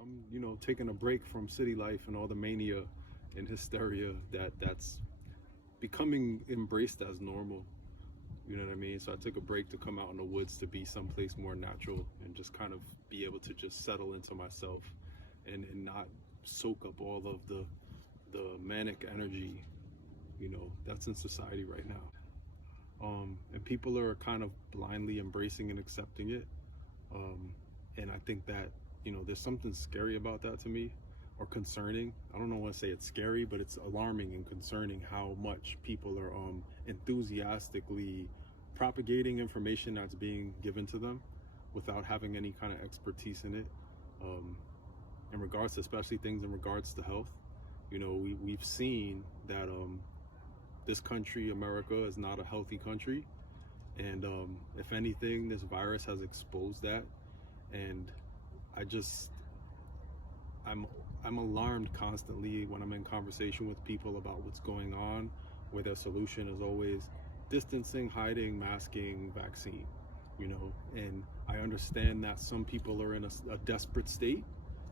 I'm, taking a break from city life and all the mania and hysteria that's becoming embraced as normal. You know what I mean? So I took a break to come out in the woods to be someplace more natural and just kind of be able to just settle into myself and not soak up all of the manic energy, that's in society right now. And people are kind of blindly embracing and accepting it. And I think that, there's something scary about that to me, or concerning. I don't know want to say it's scary, but it's alarming and concerning how much people are enthusiastically propagating information that's being given to them without having any kind of expertise in it. In regards to, especially things in regards to health, we've seen that this country, America, is not a healthy country. And if anything, this virus has exposed that. And I'm alarmed constantly when I'm in conversation with people about what's going on, where their solution is always distancing, hiding, masking, vaccine, and I understand that some people are in a desperate state,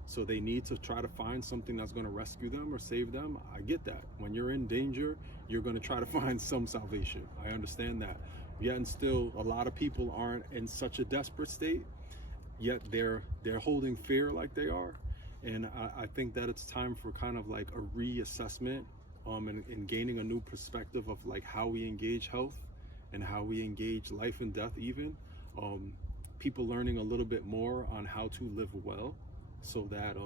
so they need to try to find something that's going to rescue them or save them. I get that. When you're in danger, you're going to try to find some salvation. I understand that. Yet and still, a lot of people aren't in such a desperate state, yet they're holding fear like they are. And I think that it's time for kind of like a reassessment and gaining a new perspective of like how we engage health and how we engage life and death even. People learning a little bit more on how to live well, so that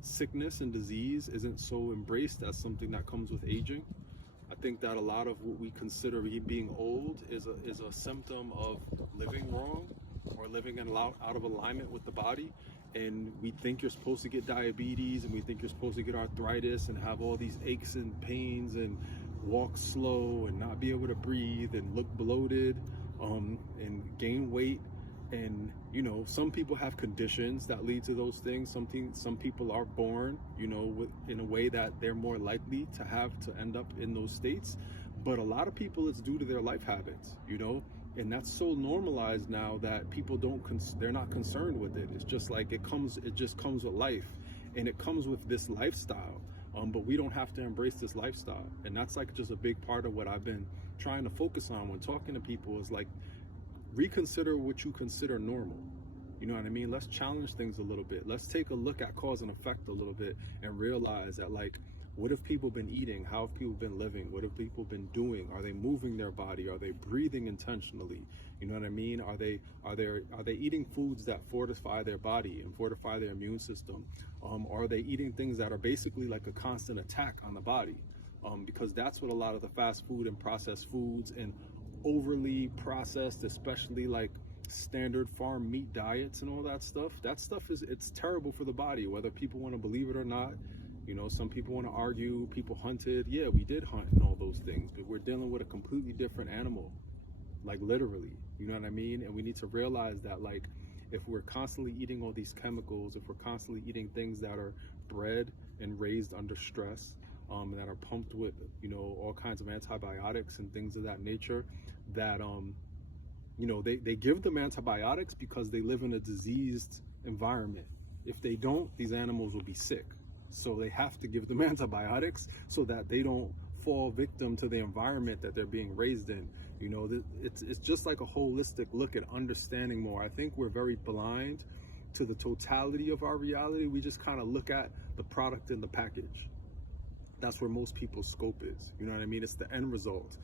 sickness and disease isn't so embraced as something that comes with aging. I think that a lot of what we consider being old is a symptom of living wrong or living out of alignment with the body. And we think you're supposed to get diabetes, and we think you're supposed to get arthritis and have all these aches and pains and walk slow and not be able to breathe and look bloated and gain weight. And some people have conditions that lead to those things. Some people are born in a way that they're more likely to end up in those states. But a lot of people, it's due to their life habits, and that's so normalized now that people they're not concerned with it. It's just like it just comes with life, and it comes with this lifestyle. But we don't have to embrace this lifestyle. And that's like just a big part of what I've been trying to focus on when talking to people, is like, reconsider what you consider normal. You know what I mean? Let's challenge things a little bit. Let's take a look at cause and effect a little bit and realize that, like, what have people been eating? How have people been living? What have people been doing? Are they moving their body? Are they breathing intentionally? You know what I mean? Are they eating foods that fortify their body and fortify their immune system? Or are they eating things that are basically like a constant attack on the body? Because that's what a lot of the fast food and processed foods and overly processed, especially like standard farm meat diets and all that stuff it's terrible for the body, whether people want to believe it or not. Some people want to argue people hunted. Yeah, we did hunt and all those things, but we're dealing with a completely different animal, like literally, you know what I mean? And we need to realize that, like, if we're constantly eating all these chemicals, if we're constantly eating things that are bred and raised under stress, that are pumped with all kinds of antibiotics and things of that nature, that they give them antibiotics because they live in a diseased environment. If they don't, these animals will be sick. So they have to give them antibiotics so that they don't fall victim to the environment that they're being raised in. It's just like a holistic look at understanding more. I think we're very blind to the totality of our reality. We just kind of look at the product in the package. That's where most people's scope is. You know what I mean? It's the end result.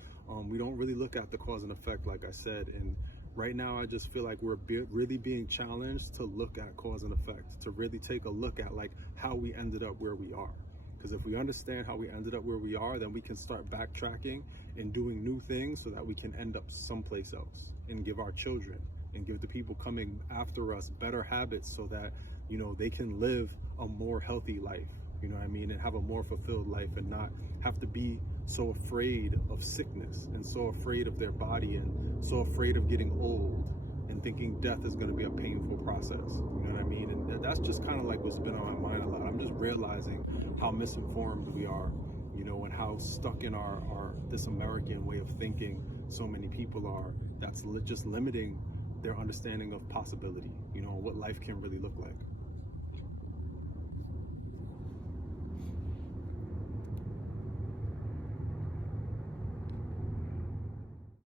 We don't really look at the cause and effect, like I said. And right now, I just feel like we're really being challenged to look at cause and effect, to really take a look at like how we ended up where we are. Because if we understand how we ended up where we are, then we can start backtracking and doing new things so that we can end up someplace else and give our children and give the people coming after us better habits so that, they can live a more healthy life. You know what I mean? And have a more fulfilled life and not have to be so afraid of sickness and so afraid of their body and so afraid of getting old and thinking death is going to be a painful process. You know what I mean? And that's just kind of like what's been on my mind a lot. I'm just realizing how misinformed we are, and how stuck in our this American way of thinking so many people are. That's just limiting their understanding of possibility, what life can really look like.